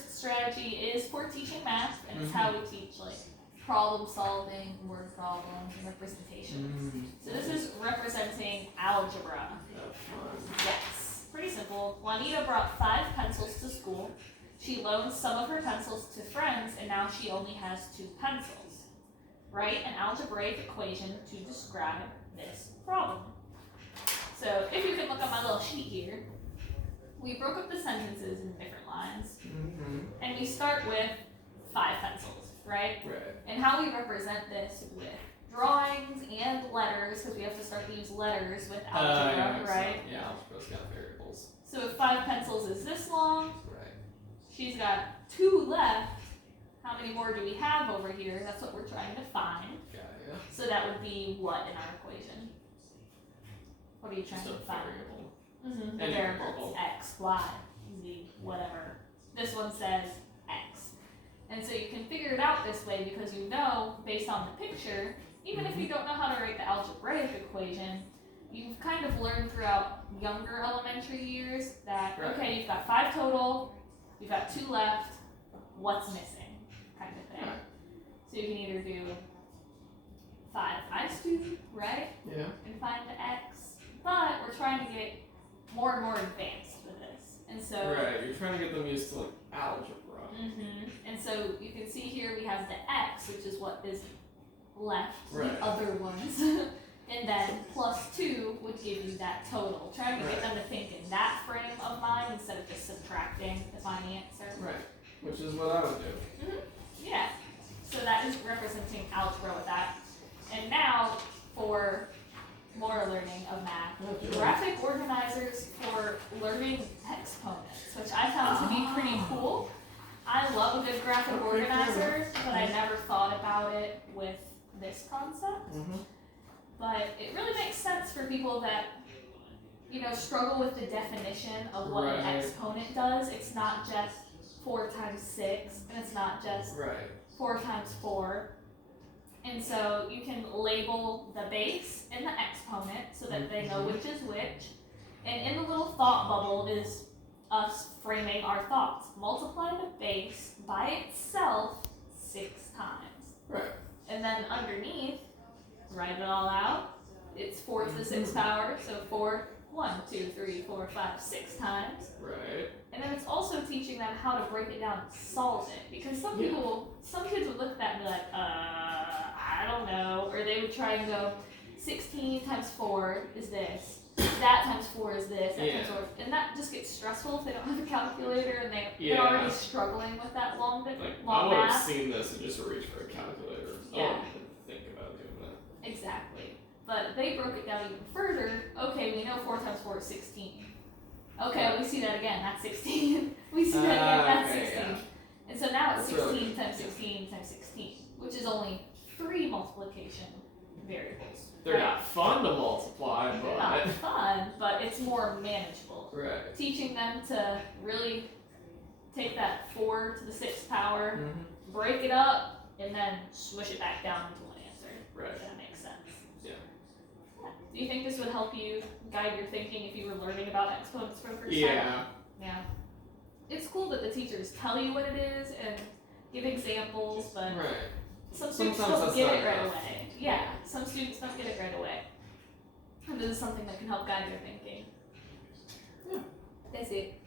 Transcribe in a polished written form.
first strategy is for teaching math, and it's how we teach like problem solving, word problems, and representations. So this is representing algebra. Yes, pretty simple. Juanita brought 5 pencils to school. She loaned some of her pencils to friends, and now she only has 2 pencils. Write an algebraic equation to describe this problem. So if you can look on my little sheet here, we broke up the sentences in different lines, and we start with 5 pencils, right? And how we represent this with drawings and letters, because we have to start to use letters with algebra, right? Yeah, algebra's got variables. So if 5 pencils is this long, she's got 2 left. How many more do we have over here? That's what we're trying to find. So that would be what in our equation? What are you trying to find? Variable. The variable. X, Y, Z, whatever. This one says X. And so you can figure it out this way because you know, based on the picture, even if you don't know how to write the algebraic equation, you've kind of learned throughout younger elementary years that, okay, you've got 5 total, you've got 2 left, what's missing, kind of thing. So you can either do 5 times 2, right? And find the X. But we're trying to get more and more advanced with this. And so you're trying to get them used to like algebra. And so you can see here we have the X, which is what is left, the other ones. And then plus 2 would give you that total. Trying to get them to think in that frame of mind instead of just subtracting to find the answer. Which is what I would do. Yeah. So that is representing algebra with that. And now for more learning of math, graphic organizers for learning exponents, which I found to be pretty cool. I love a good graphic organizer, but I never thought about it with this concept. But it really makes sense for people that, you know, struggle with the definition of what an exponent does. It's not just 4 times 6, and it's not just 4 times 4. And so you can label the base and the exponent so that they know which is which. And in the little thought bubble is us framing our thoughts. Multiply the base by itself 6 times. And then underneath, write it all out. It's 4 to the 6th power, so 4, 1, 2, 3, 4, 5, 6 times. And then it's also teaching them how to break it down and solve it. Because some kids would look at that and be like, I don't know. Or they would try and go, 16 times 4 is this. That times 4 is this. That times 4. And that just gets stressful if they don't have a calculator and they're already struggling with that long I math. would have seen this and just reach for a calculator. I wouldn't even think about doing that. Exactly. But they broke it down even further. Okay, we know 4 times 4 is 16. Okay, we see that again, that's 16. We see that again, that's 16. And so now it's 16 times 16 times 16, which is only 3 multiplication variables. They're not fun to multiply, but... They're not fun, but it's more manageable. Teaching them to really take that 4 to the 6th power, break it up, and then swish it back down into one answer. If that makes sense. Do you think this would help you guide your thinking if you were learning about exponents for the first time? Yeah. It's cool that the teachers tell you what it is and give examples, but some students don't get it right away. Yeah, some students don't get it right away. And this is something that can help guide your thinking. That's it.